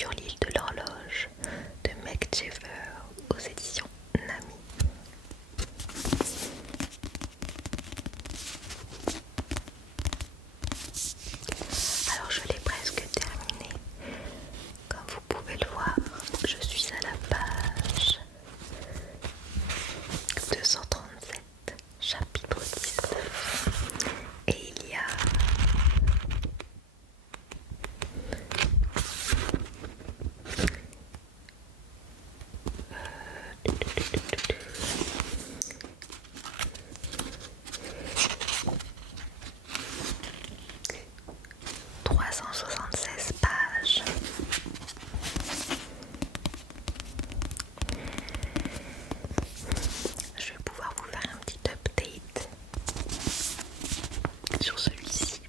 sur l'île de l'horloge de Meg Jeffer aux éditions Nami. Alors je l'ai presque terminé. Comme vous pouvez le voir, je suis à la page 237, chapitre 19. Et il y a 376 pages. Je vais pouvoir vous faire un petit update sur celui-ci.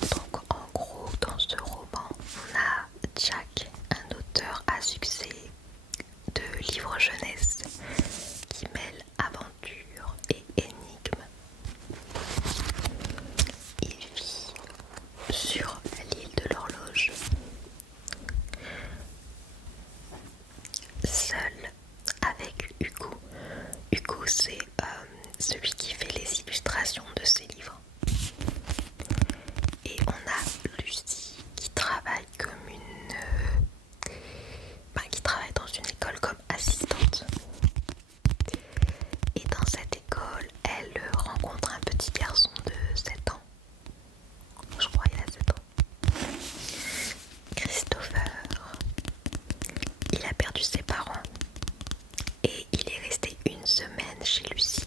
Donc en gros, dans ce roman, on a Jack, un auteur à succès de livres jeunesse qui mêle aventure et énigme. Il vit sur l'île de l'horloge, seul avec Hugo. Hugo, c'est celui qui fait les illustrations de ses livres. Et on a Lucie qui travaille comme qui travaille dans une école comme assistante. Et dans cette école, elle rencontre un petit garçon de 7 ans. Je crois qu'il a 7 ans. Christopher. Il a perdu ses parents et il est resté une semaine chez Lucie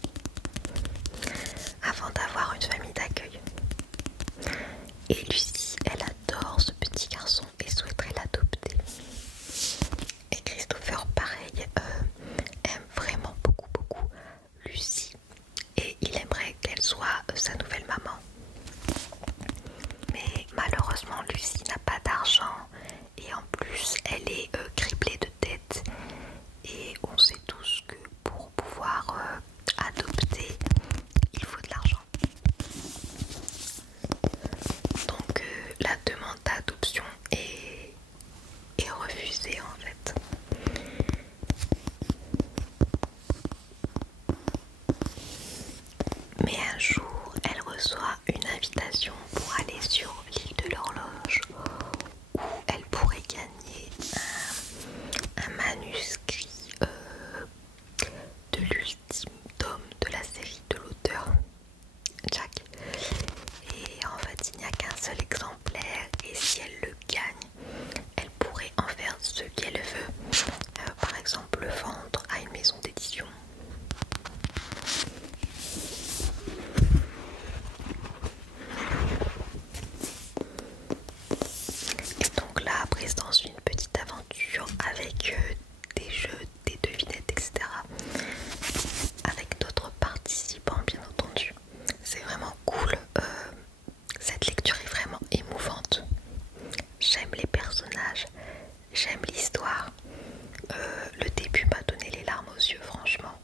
avant d'avoir une famille d'accueil. Et Lucie, elle adore ce petit garçon et souhaiterait l'adopter. Et Christopher, pareil, aime vraiment beaucoup Lucie et il aimerait qu'elle soit sa nouvelle maman. Mais malheureusement, Lucie n'a pas d'argent et en plus, elle est criblée de dettes. Et on sait tous que pour pouvoir adopter, il faut de l'argent. Donc la demande d'adoption est refusée en fait. Mais un jour, elle reçoit une invitation pour aller sur l'île de l'horloge où elle pourrait gagner un manuscrit de l'ultime tome de la série de l'auteur Jack. Et en fait, il n'y a qu'un seul exemplaire et si elle le gagne, elle pourrait en faire ce qu'elle veut. Par exemple, le vendre à une maison d'édition. Et donc là, après, c'est dans une petite aventure avec des jeux, des devinettes, etc. Avec d'autres participants, bien entendu. C'est vraiment cool. Cette lecture est vraiment émouvante. J'aime les personnages, j'aime l'histoire. Le début m'a donné les larmes aux yeux, franchement.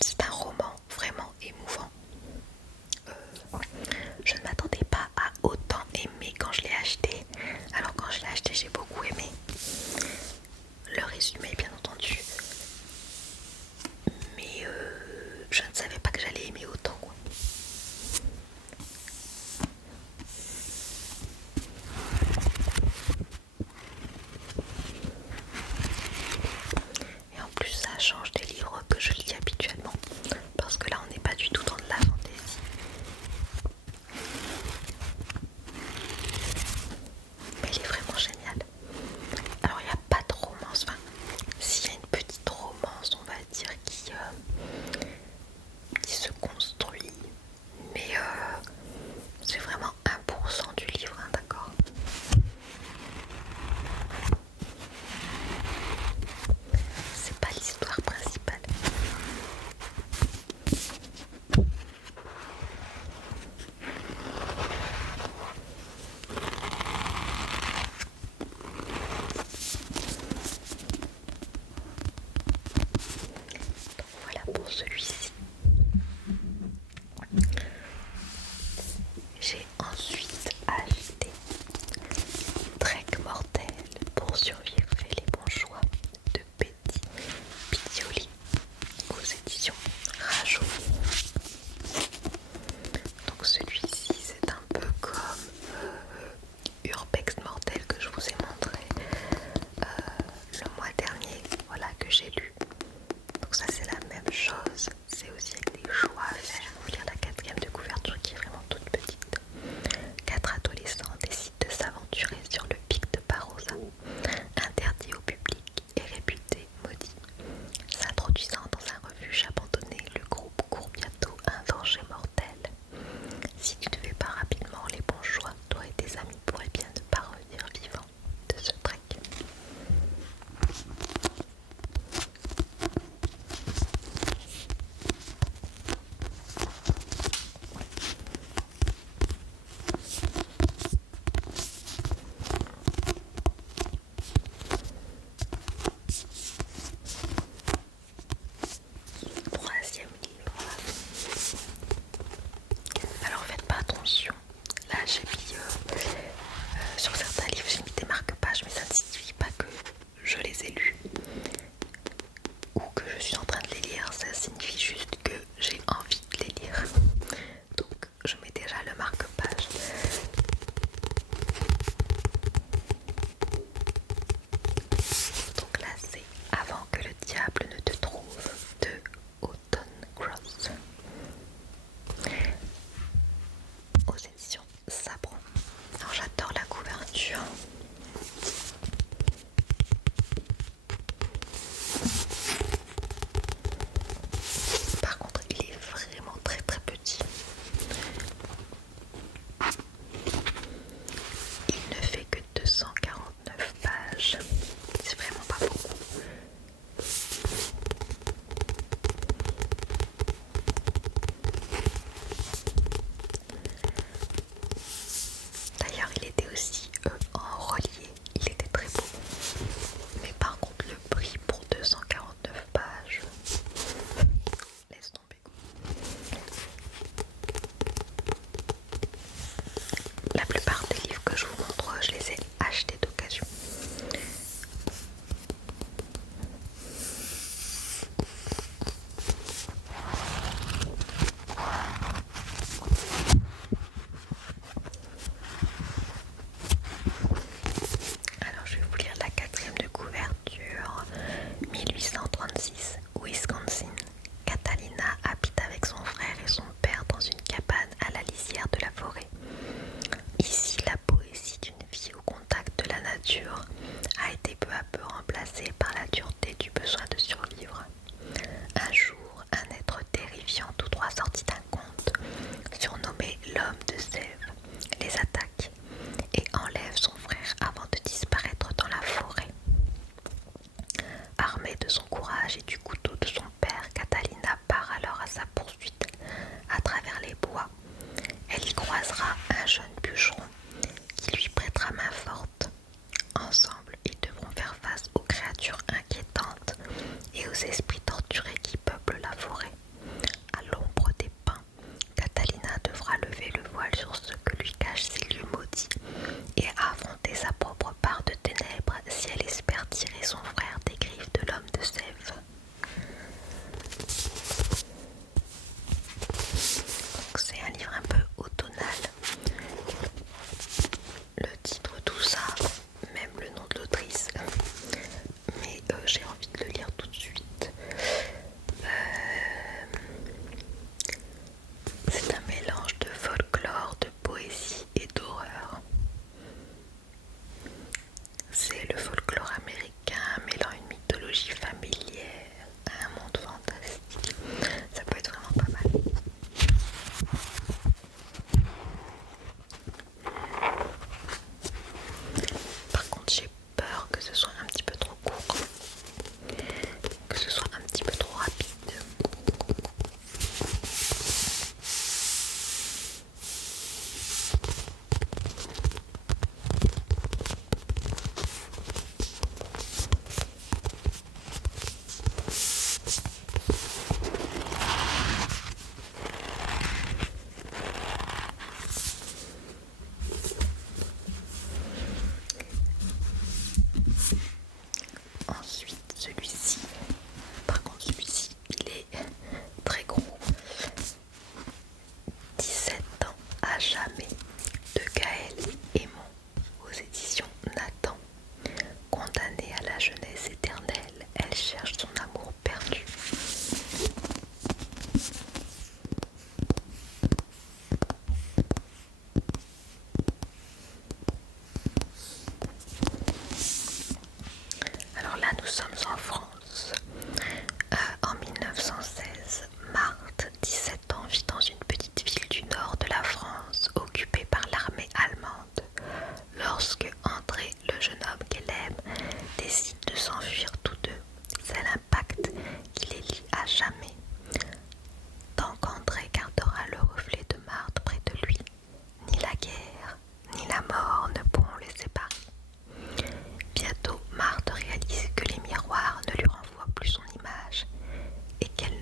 C'est un roman vraiment émouvant. Je ne m'attendais pas à autant aimer quand je l'ai acheté. Alors quand je l'ai acheté, j'ai beaucoup aimé. Le résumé, bien entendu. Mais je ne savais pas que j'allais aimer autant, quoi. Et en plus, ça change des livres que je lis habituellement. Parce que là, on n'est pas du tout dans de la fantaisie. Mais il est vraiment génial. Alors, il n'y a pas de romance. Enfin, s'il y a une petite romance, on va dire, qui se construit. Mais c'est vraiment 1% du livre, hein, d'accord? C'est pas l'histoire principale. Voilà pour celui-ci. J'ai ensuite acheté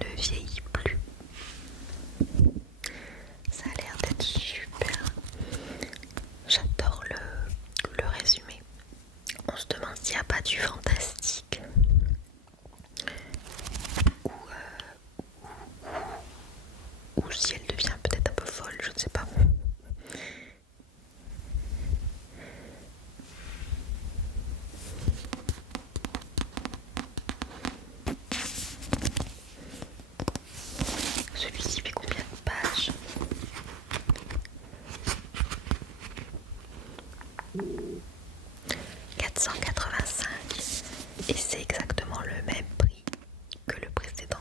ne vieillit plus. Ça a l'air d'être super. J'adore le résumé. On se demande s'il n'y a pas du fantastique ou si elle devient peut-être un peu folle, je ne sais pas. Celui-ci fait combien de pages? 485 et c'est exactement le même prix que le précédent.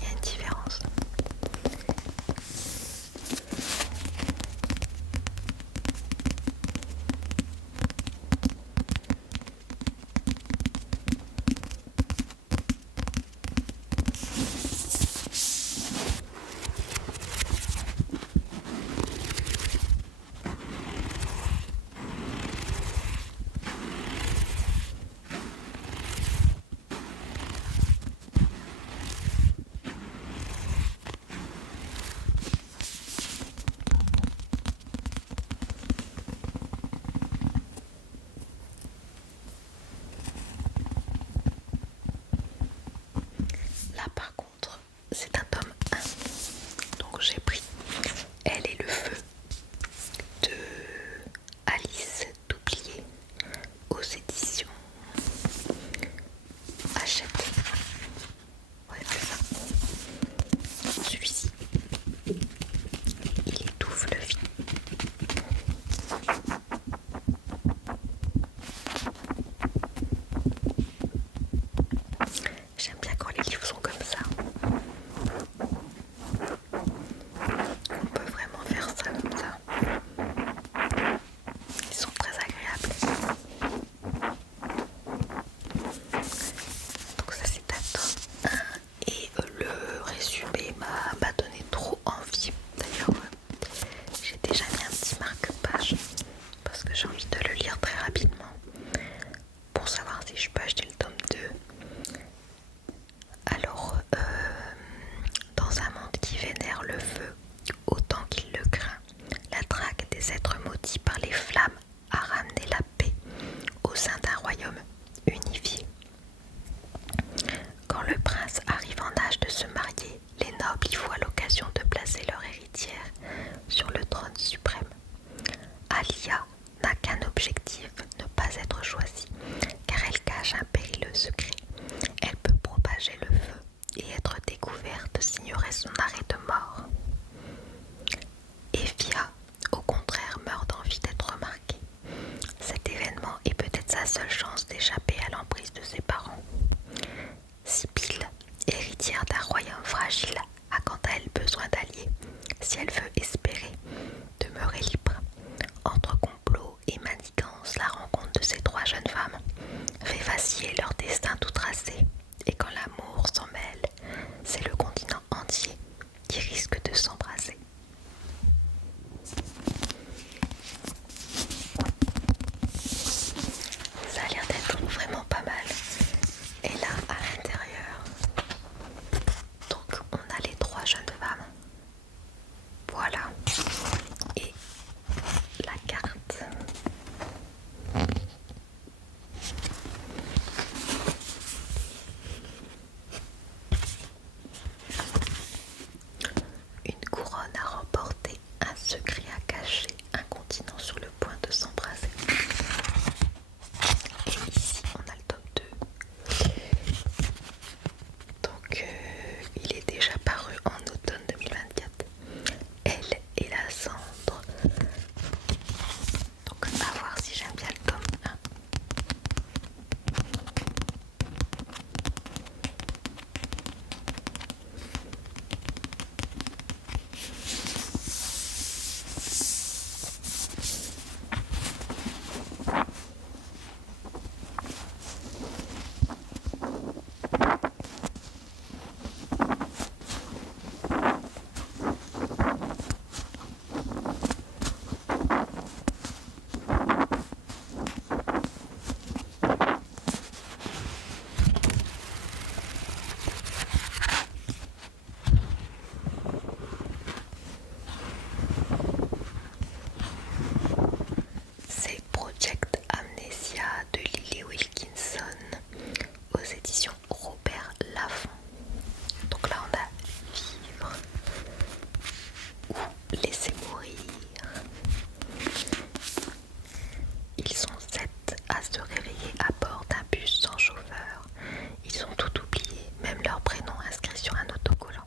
Il y a une différence. Là par contre, c'est un tome 1. Donc j'ai pris Elle et le feu de Alice Doublier aux éditions Hachette. Ouais, c'est ça. Celui-ci, il étouffe le vide. J'aime bien quand les livres sont comme ça. On peut vraiment faire ça comme ça. Ils sont très agréables. Donc ça c'est un tome 1 et le résumé m'a donné trop envie. D'ailleurs j'ai déjà mis un petit marque-page parce que j'ai envie de le lire très rapidement pour savoir si je peux acheter le tome 2. Alors, dans un monde qui vénère le feu autant qu'il le craint, la traque des êtres maudits par les flammes a ramené la paix au sein d'un royaume unifié. Quand le prince arrive en âge de se marier, les nobles y voient l'occasion de placer leur héritière sur le trône suprême. Alia n'a qu'un objectif, ne pas être choisie, car elle cache un périlleux secret. Elle peut propager le feu et être découverte s'ignorait son arrêt de mort. Evia, au contraire, meurt d'envie d'être remarquée. Cet événement est peut-être sa seule chance d'échapper à l'emprise de ses parents. Sibylle, héritière d'un royaume fragile, a quant à elle besoin d'alliés, si elle veut espérer demeurer libre. Entre complot et manigance, la rencontre de ces trois jeunes femmes fait vaciller leur destin tout leur prénom inscrits sur un autocollant.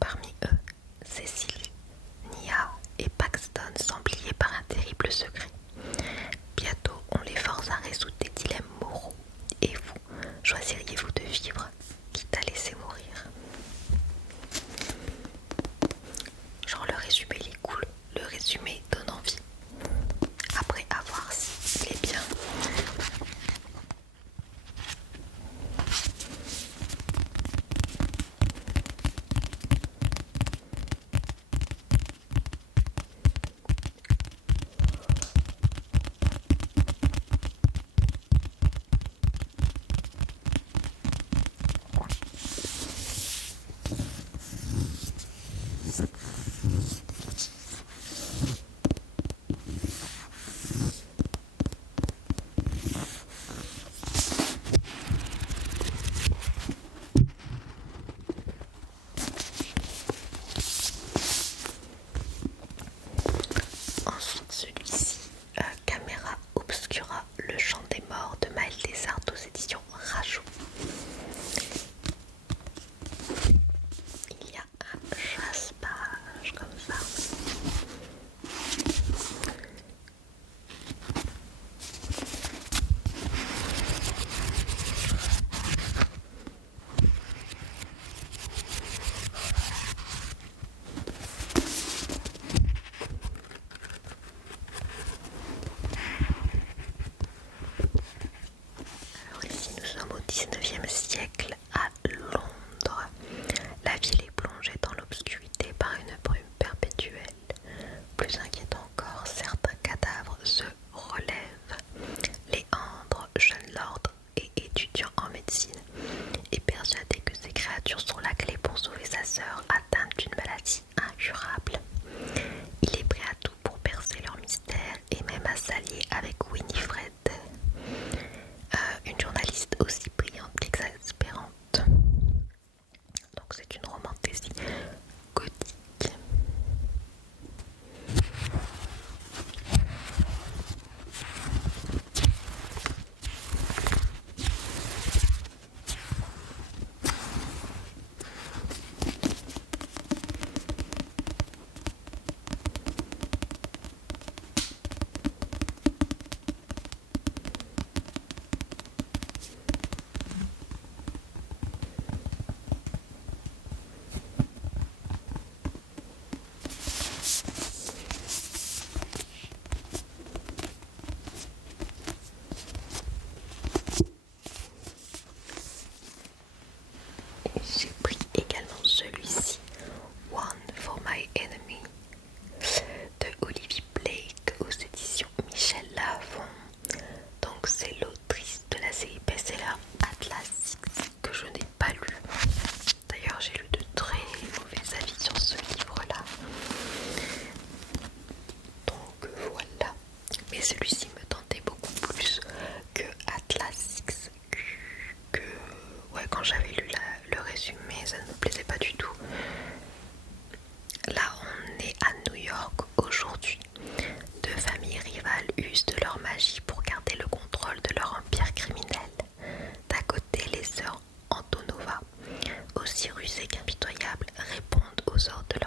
Parmi eux, Cécile, Nia et Paxton semblent liés par un terrible secret. Bientôt, on les force à résoudre des dilemmes moraux. Et vous, choisiriez-vous de vivre, quitte à laisser mourir? Genre le résumé il est cool, le résumé donne envie. Après à voir s'il est bien. Ensuite celui-ci, Caméra Obscura, le chant des morts de Maël Desarts aux éditions Rajout. Il y a un chasse-page comme ça. Alors ici nous sommes au 19e siècle à Londres. La ville est plongée dans l'obscurité par une brume perpétuelle. Plus inquiétant encore, certains cadavres se relèvent. Léandre, jeune lord et étudiant en médecine, est persuadé que ces créatures sont la clé pour sauver sa sœur atteinte d'une maladie incurable. Il est prêt à tout pour percer leur mystère et même à s'allier avec Winifred, une journaliste aussi brillante qu'exaspérante. Donc c'est une romantaisie gothique. J'ai pris également celui-ci, One for My Enemy, de Olivier Blake aux éditions Michel Lafon. Donc c'est l'autrice de la série best-seller Atlas Six que je n'ai pas lu. D'ailleurs j'ai lu de très mauvais avis sur ce livre-là. Donc voilà. Mais celui-ci me tentait beaucoup plus que Atlas Six. Ouais, quand j'avais lu le résumé, ça ne me plaisait pas du tout. Là, on est à New York aujourd'hui. Deux familles rivales usent de leur magie pour garder le contrôle de leur empire criminel. D'un côté, les sœurs Antonova, aussi rusées qu'impitoyables, répondent aux ordres de